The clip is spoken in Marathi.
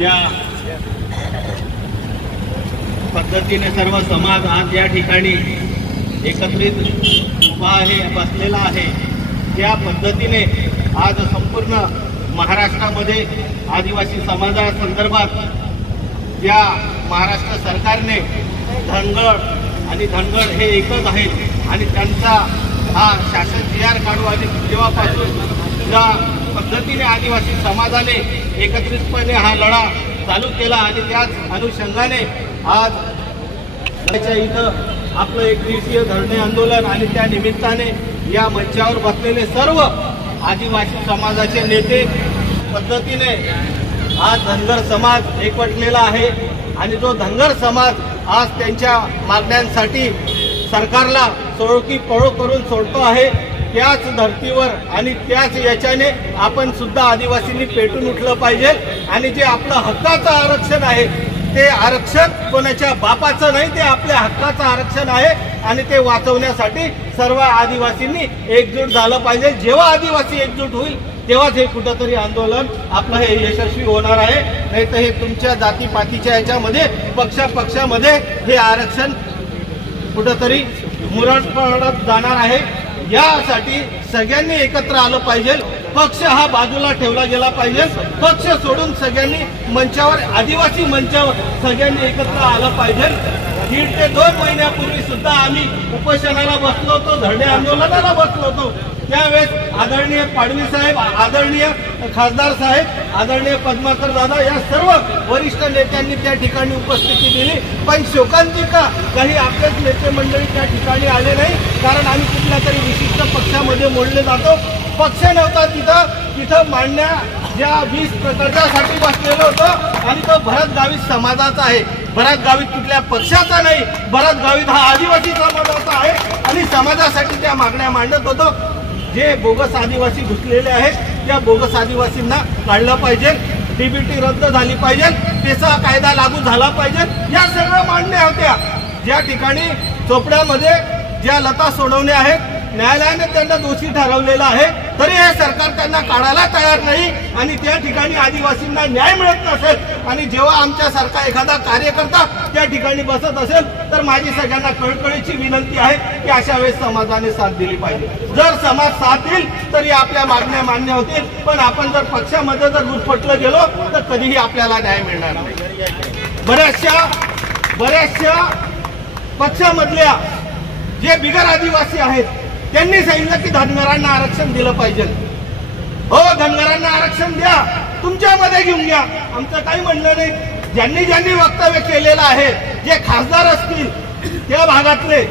ज्या पद्धतीने सर्व समाज आज या ठिकाणी एकत्रित उभा आहे, बसलेला आहे, त्या पद्धतीने आज संपूर्ण महाराष्ट्रामध्ये आदिवासी समाजासंदर्भात ज्या महाराष्ट्र सरकारने धनगड आणि धनगड हे एकच आहेत आणि त्यांचा हा शासन GR काढू आणि तेव्हापासून ज्या पद्धतीने आदिवासी समाजाने एकत्रितपणे हा लढा चालू केला आणि त्याच अनुषंगाने आज इथं आपलं 1 दिवसीय धरणे आंदोलन आणि त्या निमित्ताने या मंचावर बसलेले सर्व आदिवासी समाजाचे नेते पद्धतीने आज धनगर समाज एकवटलेला आहे आणि जो धनगर समाज आज त्यांच्या मागण्यांसाठी सरकारला सोळकी पळो करून सोडतो आहे, त्याच धर्तीवर आणि त्याच याच्याने आपण सुद्धा आदिवासींनी पेटून उठलं पाहिजे आणि जे आपलं हक्काचं आरक्षण आहे ते आरक्षण कोणाच्या बापाचं नाही, ते आपल्या हक्काचं आरक्षण आहे आणि ते वाचवण्यासाठी सर्व आदिवासींनी एकजूट झालं पाहिजे। जेव्हा आदिवासी एकजूट होईल तेव्हाच हे कुठंतरी आंदोलन आपलं हे यशस्वी होणार आहे, नाही तर हे तुमच्या जातीपातीच्या याच्यामध्ये पक्षामध्ये हे आरक्षण कुठंतरी मुरड पडत जाणार आहे। यासाठी सगळ्यांनी एकत्र आलं पाहिजे, पक्ष हा बाजूला ठेवला गेला पाहिजे, पक्ष सोडून सगळ्यांनी मंचावर आदिवासी मंचावर सगळ्यांनी एकत्र आलं पाहिजे। 1.5 ते 2 महिन्यापूर्वी सुद्धा आम्ही उपोषणाला बसलो होतो, धरणे आंदोलनाला बसलो होतो, त्यावेळेस आदरणीय पाडवी साहेब, आदरणीय खासदार साहेब, आदरणीय पद्माकर दादा या सर्व वरिष्ठ नेत्यांनी त्या ठिकाणी उपस्थिती दिली, पण शोकांतिका काही आपलेच नेते मंडळी त्या ठिकाणी आले नाही, कारण आम्ही कुठल्या तरी विशिष्ट पक्षामध्ये मोडले जातो। पक्ष नव्हता तिथं मांडण्या ज्या 20 प्रकल्पासाठी बसलेलं होतं आणि तो भरत गावित समाजाचा आहे, भरत गावित कुठल्या पक्षाचा नाही, भरत गावित हा आदिवासी समाजाचा आहे आणि समाजासाठी त्या मागण्या मांडत होतो। जे बोगस आदिवासी घुसलेले आहेत त्या बोगस आदिवासींना काढलं पाहिजे, DBT रद्द झाली पाहिजे, पेसा कायदा लागू झाला पाहिजे, या सगळ्या मागण्या होत्या। ज्या ठिकाणी चोपड्यामध्ये ज्या लता सोडवणे आहेत न्यायालयाने त्यांना दोषी ठरवलेला आहे, तरी हे सरकार त्यांना काढायला तयार नाही आणि त्या ठिकाणी आदिवासींना न्याय मिळत नसेल आणि जेव्हा आमच्यासारखा एखादा कार्यकर्ता त्या ठिकाणी बसत असेल तर माझी सगळ्यांना कळकळीची विनंती आहे की अशा वेळेस समाजाने साथ दिली पाहिजे। जर समाज साथ देईल तरी आपल्या मागण्या मान्य होतील, पण आपण जर पक्षामध्ये जर गुरफटलं गेलो तर कधीही आपल्याला न्याय मिळणार नाही। बऱ्याचशा पक्षामधल्या जे बिगर आदिवासी आहेत त्यांनी सांगितलं की धनगरांना आरक्षण दिलं पाहिजे। हो, धनगरांना आरक्षण द्या, तुमच्यामध्ये घेऊन घ्या, आमचं काही म्हणणं नाही। ज्यांनी वक्तव्य केलेलं आहे, जे खासदार असतील त्या भागातले